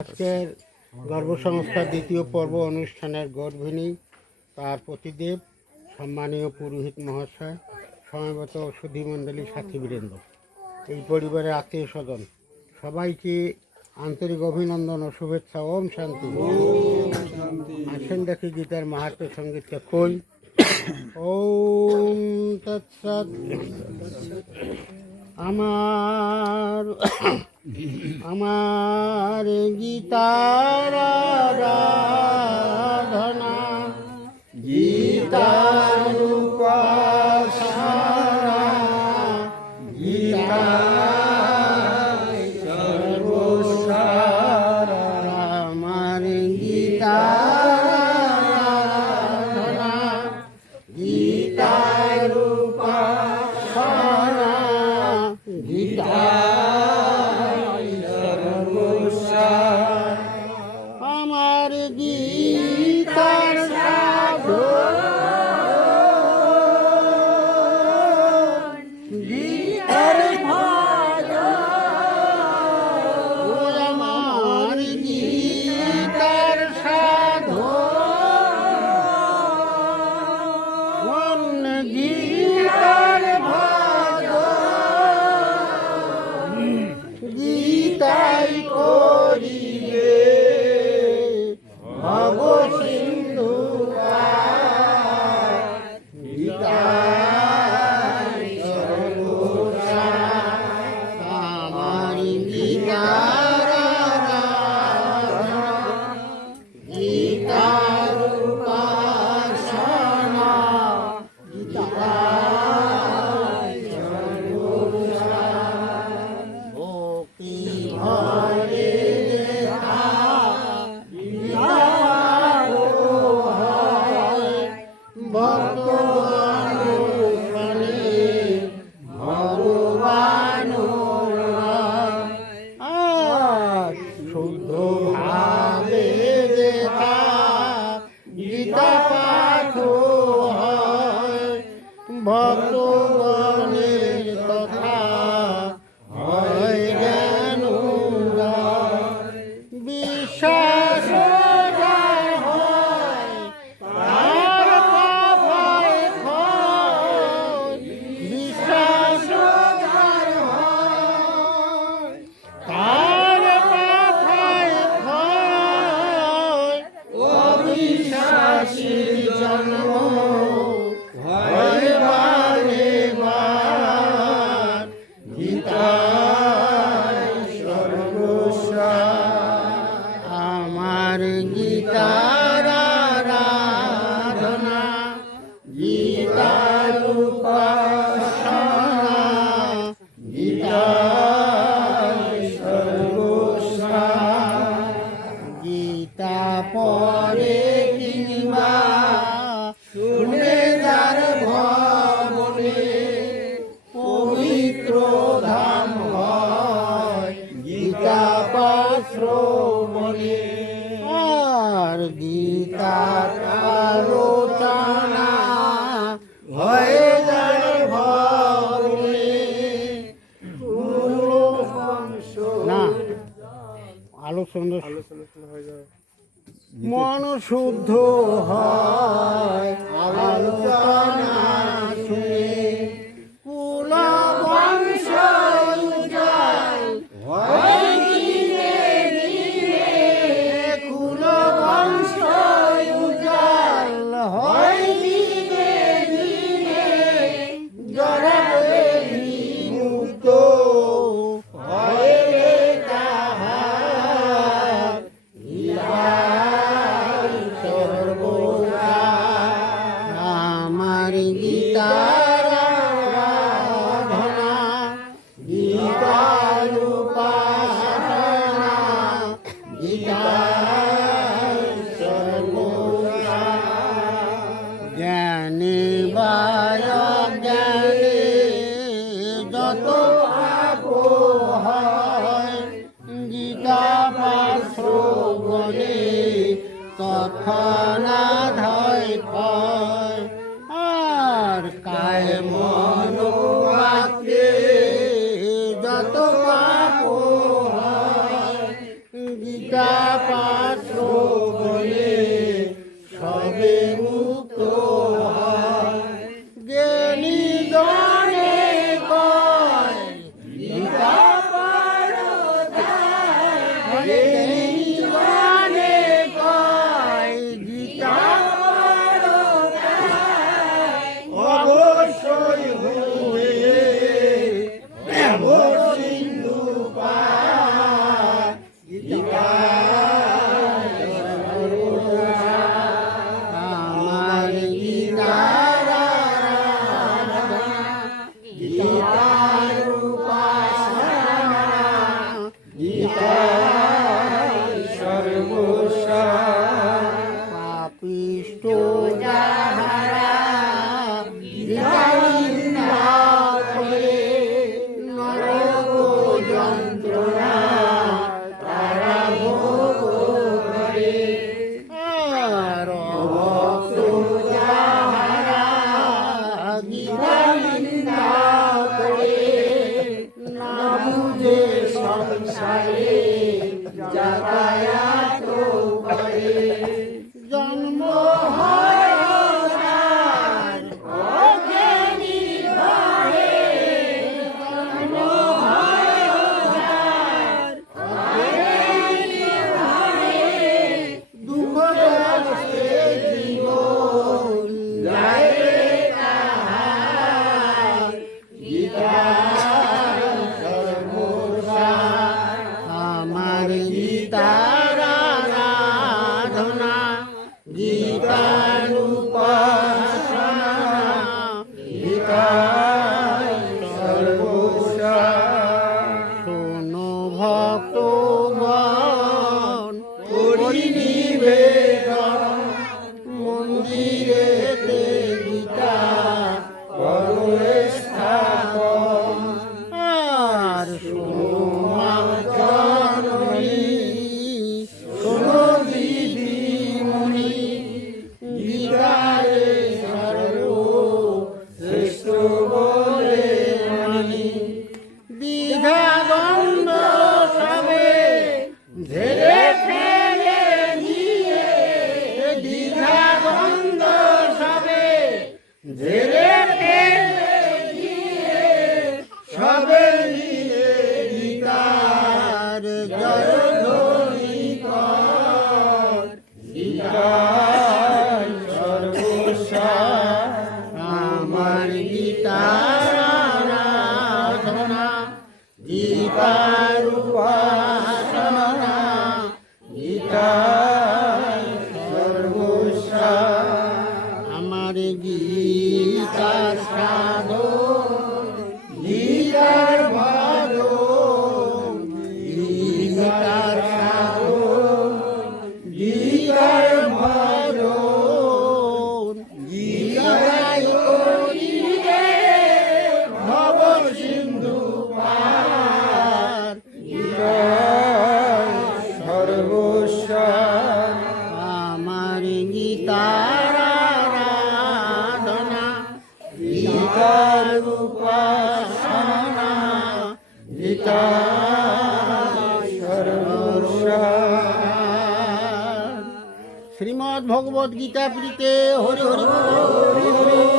আজকের গর্ভসংস্থার দ্বিতীয় পর্ব অনুষ্ঠানের গর্ভিণী তার প্রতিদেব সম্মানীয় পুরোহিত মহাশয় সময়গত সুধীমণ্ডলী সাথীবীরেন্দ্র এই পরিবারের আত্মীয় স্বজন সবাইকে আন্তরিক অভিনন্দন ও শুভেচ্ছা, ওম শান্তি। আসেন দেখি গীতার মাহাত্ম সঙ্গীতটা কই? ওম তৎসৎ। আমার amar guitarra মন শুদ্ধ হয়। আলোচনা লক্ষণাধয় ক্ষয়। আর কায় মন আত্মে গীতা পা જો જા. Oh Mama, সর্বসার Bhagavad Gita প্রীতে Hari Hari